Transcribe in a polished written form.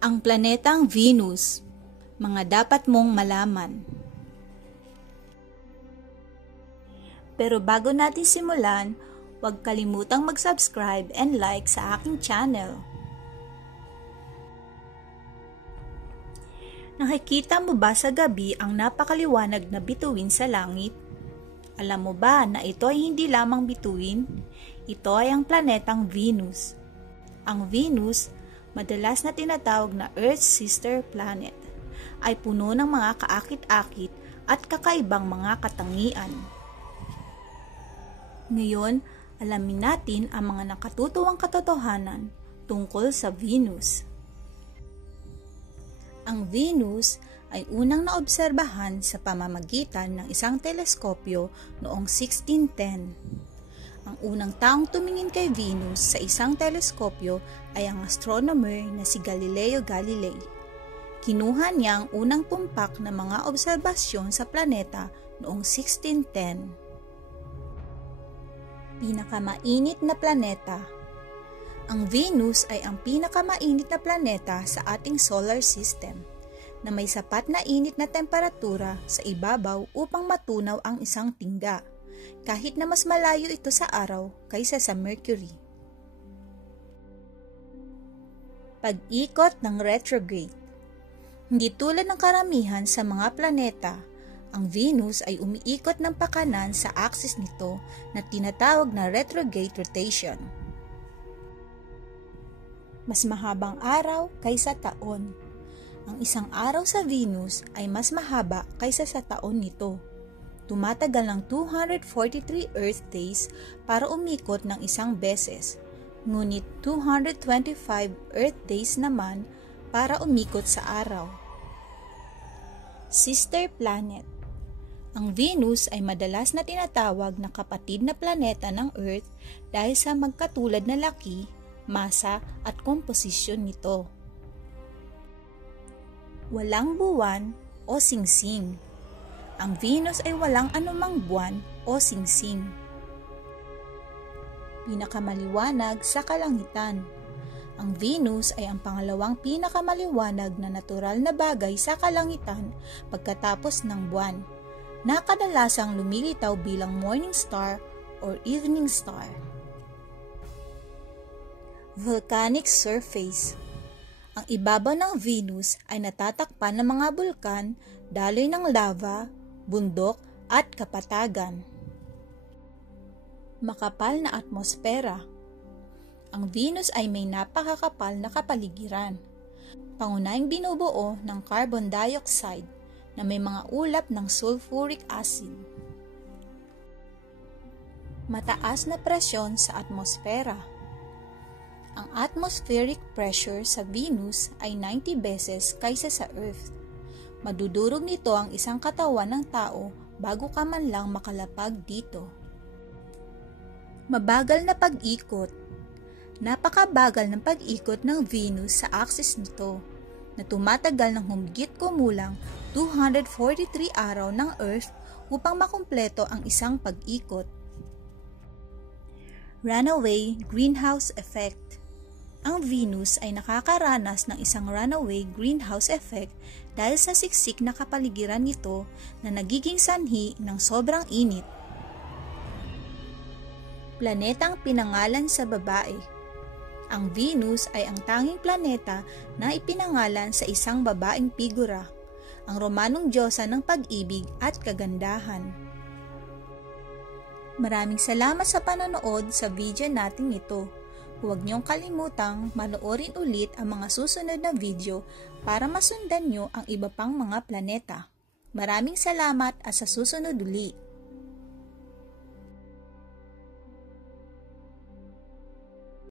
Ang planetang Venus, mga dapat mong malaman. Pero bago natin simulan, huwag kalimutang mag-subscribe and like sa aking channel. Nakikita mo ba sa gabi ang napakaliwanag na bituin sa langit? Alam mo ba na ito ay hindi lamang bituin? Ito ay ang planetang Venus. Ang Venus, madalas na tinatawag na Earth's sister planet, ay puno ng mga kaakit-akit at kakaibang mga katangian. Ngayon, alamin natin ang mga nakatutuwang katotohanan tungkol sa Venus. Ang Venus ay unang naobserbahan sa pamamagitan ng isang teleskopyo noong 1610. Ang unang taong tumingin kay Venus sa isang teleskopyo ay ang astronomer na si Galileo Galilei. Kinuha niya ang unang tumpak na mga obserbasyon sa planeta noong 1610. Pinakamainit na planeta. Ang Venus ay ang pinakamainit na planeta sa ating solar system, na may sapat na init na temperatura sa ibabaw upang matunaw ang isang tingga, kahit na mas malayo ito sa araw kaysa sa Mercury. Pag-ikot ng retrograde. Hindi tulad ng karamihan sa mga planeta, ang Venus ay umiikot ng pakanan sa axis nito na tinatawag na retrograde rotation. Mas mahabang araw kaysa taon. Ang isang araw sa Venus ay mas mahaba kaysa sa taon nito. Tumatagal ng 243 Earth days para umikot ng isang beses, ngunit 225 Earth days naman para umikot sa araw. Sister planet. Ang Venus ay madalas na tinatawag na kapatid na planeta ng Earth dahil sa magkatulad na laki, masa at komposisyon nito. Walang buwan o singsing. Ang Venus ay walang anumang buwan o singsing. Pinakamaliwanag sa kalangitan. Ang Venus ay ang pangalawang pinakamaliwanag na natural na bagay sa kalangitan pagkatapos ng buwan, na kadalasang lumilitaw bilang morning star or evening star. Volcanic surface. Ang ibabaw ng Venus ay natatakpan ng mga bulkan, daloy ng lava, bundok at kapatagan. Makapal na atmosfera. Ang Venus ay may napakakapal na kapaligiran, pangunahing binubuo ng carbon dioxide na may mga ulap ng sulfuric acid. Mataas na presyon sa atmosfera. Ang atmospheric pressure sa Venus ay 90 beses kaysa sa Earth. Madudurog nito ang isang katawan ng tao bago ka man lang makalapag dito. Mabagal na pag-ikot. Napakabagal ng pag-ikot ng Venus sa axis nito, na tumatagal ng humigit kumulang 243 araw ng Earth upang makumpleto ang isang pag-ikot. Runaway greenhouse effect. Ang Venus ay nakakaranas ng isang runaway greenhouse effect dahil sa siksik na kapaligiran nito na nagiging sanhi ng sobrang init. Planetang pinangalan sa babae. Ang Venus ay ang tanging planeta na ipinangalan sa isang babaeng figura, ang Romanong diyosa ng pag-ibig at kagandahan. Maraming salamat sa panonood sa video natin ito. Huwag niyong kalimutang manoorin ulit ang mga susunod na video para masundan niyo ang iba pang mga planeta. Maraming salamat at sa susunod ulit.